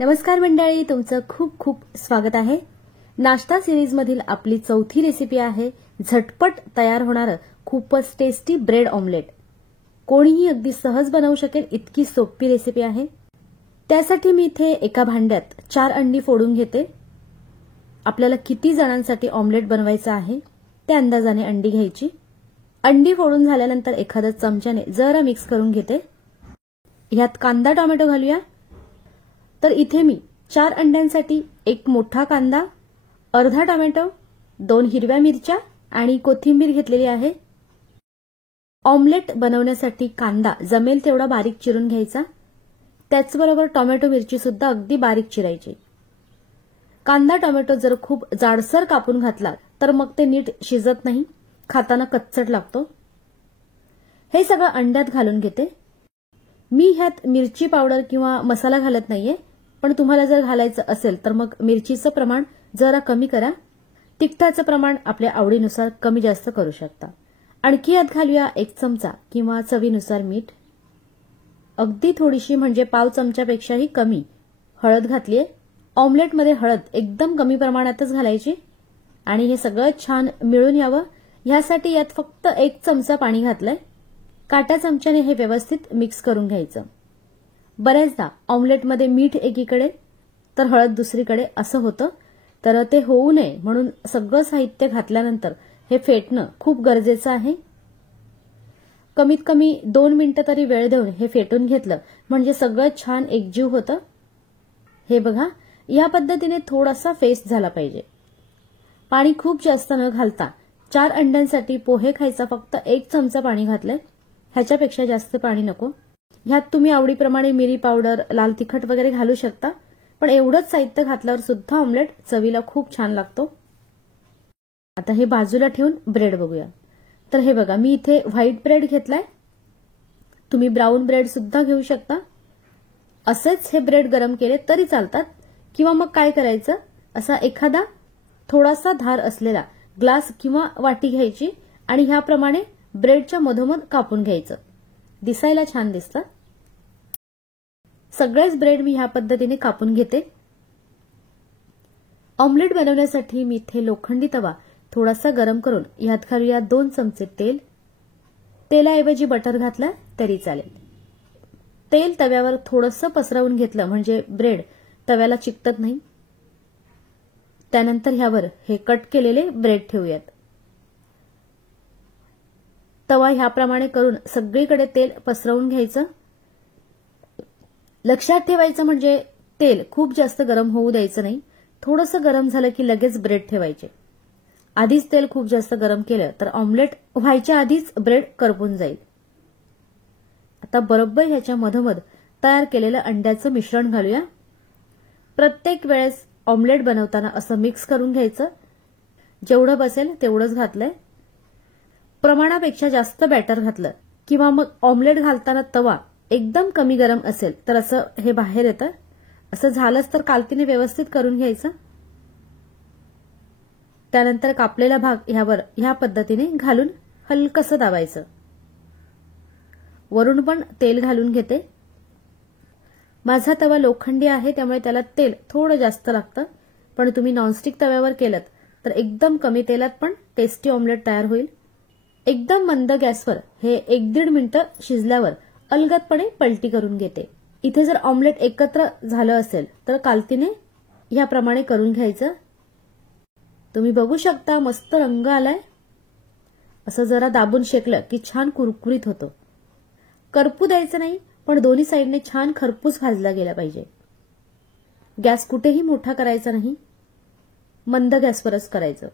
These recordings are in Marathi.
नमस्कार मंडळी, तुमचं खूप खूप स्वागत आहे। नाश्ता सिरीज मधील आपली चौथी रेसिपी आहे झटपट तयार होणारं खूपच टेस्टी ब्रेड ऑमलेट। कोणीही अगदी सहज बनवू शकेल इतकी सोपी रेसिपी आहे। त्यासाठी मी इथे एका भांड्यात 4 अंडी फोडून घेते। आपल्याला किती जणांसाठी ऑमलेट बनवायचं आहे त्या अंदाजाने अंडी घ्यायची। अंडी फोडून झाल्यानंतर एखाद्या चमच्याने जरा मिक्स करून घेते। यात कांदा टोमॅटो घालूया। तर इथे मी 4 अंड्यांसाठी एक मोठा कांदा, अर्धा टोमॅटो, 2 हिरव्या मिरच्या आणि कोथिंबीर घेतलेली आहे। ऑमलेट बनवण्यासाठी कांदा जमेल तेवढा बारीक चिरून घ्यायचा। त्याचबरोबर टोमॅटो मिरची सुद्धा अगदी बारीक चिरायची। कांदा टोमॅटो जर खूप जाडसर कापून घातला तर मग ते नीट शिजत नाही, खाताना कच्चट लागतो। हे सगळं अंड्यात घालून घेते। मी ह्यात मिरची पावडर किंवा मसाला घालत नाहीये, पण तुम्हाला जर घालायचं असेल तर मग मिरचीचं प्रमाण जरा कमी करा। तिखटाचं प्रमाण आपल्या आवडीनुसार कमी जास्त करू शकता। आणखी यात घालूया 1 चमचा किंवा चवीनुसार मीठ। अगदी थोडीशी म्हणजे पाव चमच्यापेक्षाही कमी हळद घातलीये। ऑमलेटमध्ये हळद एकदम कमी प्रमाणातच घालायची आणि हे सगळं छान मिळून यावं यासाठी यात फक्त 1 चमचा पाणी घातलंय। काटा चमच्याने हे व्यवस्थित मिक्स करून घ्यायचं। बऱ्याचदा ऑमलेटमध्ये मीठ एकीकडे तर हळद दुसरीकडे असं होतं, तर ते होऊ नये म्हणून सगळं साहित्य घातल्यानंतर हे फेटणं खूप गरजेचं आहे। कमीत कमी 2 मिनिटं तरी वेळ देऊन हे फेटून घेतलं म्हणजे सगळं छान एकजीव होतं। हे बघा, या पद्धतीने थोडासा फेस्ट झाला पाहिजे। पाणी खूप जास्त न घालता 4 अंड्यांसाठी पोहे खायचा फक्त 1 चमचा पाणी घातलंय, ह्याच्यापेक्षा जास्त पाणी नको। ह्यात तुम्ही आवडीप्रमाणे मिरी पावडर, लाल तिखट वगैरे घालू शकता, पण एवढंच साहित्य घातल्यावर सुद्धा ऑमलेट चवीला खूप छान लागतो। आता हे बाजूला ठेवून ब्रेड बघूया। तर हे बघा, मी इथे व्हाईट ब्रेड घेतलाय, तुम्ही ब्राऊन ब्रेड सुद्धा घेऊ शकता। असेच हे ब्रेड गरम केले तरी चालतात, किंवा मग काय करायचं, असा एखादा थोडासा धार असलेला ग्लास किंवा वाटी घ्यायची आणि ह्याप्रमाणे ब्रेडच्या मधोमध कापून घ्यायचं, दिसायला छान दिसतं। सगळेच ब्रेड मी ह्या पद्धतीने कापून घेते। ऑमलेट बनवण्यासाठी मी इथे लोखंडी तवा थोडासा गरम करून यात घालूया 2 चमचे तेल। तेलाऐवजी बटर घातलं तरी चालेल। तेल तव्यावर थोडंसं पसरवून घेतलं म्हणजे ब्रेड तव्याला चिकटत नाही। त्यानंतर ह्यावर हे कट केलेले ब्रेड ठेवूयात। तवा ह्याप्रमाणे करून सगळीकडे तेल पसरवून घ्यायचं। लक्षात ठेवायचं म्हणजे तेल खूप जास्त गरम होऊ द्यायचं नाही, थोडंसं गरम झालं की लगेच ब्रेड ठेवायचे। आधीच तेल खूप जास्त गरम केलं तर ऑमलेट व्हायच्या आधीच ब्रेड करपून जाईल। आता बरोबर ह्याच्या मधोमध तयार केलेलं अंड्याचं मिश्रण घालूया। प्रत्येक वेळेस ऑमलेट बनवताना असं मिक्स करून घ्यायचं, जेवढं बसेल तेवढंच घातलंय। प्रमाणापेक्षा जास्त बॅटर घातलं किंवा मग ऑमलेट घालताना तवा एकदम कमी गरम असेल तर असं हे बाहेर येतं। असं झालंच तर कालतीने व्यवस्थित करून घ्यायचं। त्यानंतर कापलेला भाग ह्यावर ह्या पद्धतीने घालून हलकसं दाबायचं। वरून पण तेल घालून घेते। माझा तवा लोखंडी आहे त्यामुळे त्याला तेल थोडं जास्त लागतं, पण तुम्ही नॉनस्टिक तव्यावर केलं तर एकदम कमी तेलात पण टेस्टी ऑमलेट तयार होईल। एकदम मंद गॅसवर हे 1-1.5 मिनिटं शिजल्यावर अलगदपणे पलटी करून घेते। इथे जर ऑमलेट एकत्र झालं असेल तर कालतीने ह्याप्रमाणे करून घ्यायचं। तुम्ही बघू शकता मस्त रंग आलाय। असं जरा दाबून शेकलं की छान कुरकुरीत होतं। करपू द्यायचं नाही, पण दोन्ही साईडने छान खरपूस भाजला गेला पाहिजे। गॅस कुठेही मोठा करायचा नाही, मंद गॅसवरच करायचं।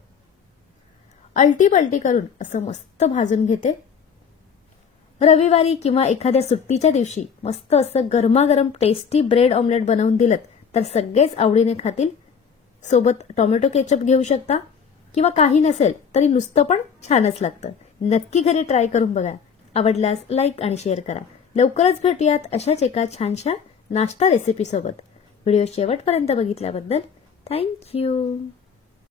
अलटी पलटी करून असं मस्त भाजून घेते। रविवारी किंवा एखाद्या सुट्टीच्या दिवशी मस्त असं गरमागरम टेस्टी ब्रेड ऑमलेट बनवून दिलं तर सगळेच आवडीने खातील। सोबत टोमॅटो केचप घेऊ शकता, किंवा काही नसेल तरी नुसतं पण छानच लागतं। नक्की घरी ट्राय करून बघा। आवडल्यास लाईक आणि शेअर करा। लवकरच भेटूयात अशाच एका छानशा नाश्ता रेसिपी सोबत। व्हिडिओ शेवटपर्यंत बघितल्याबद्दल थँक्यू।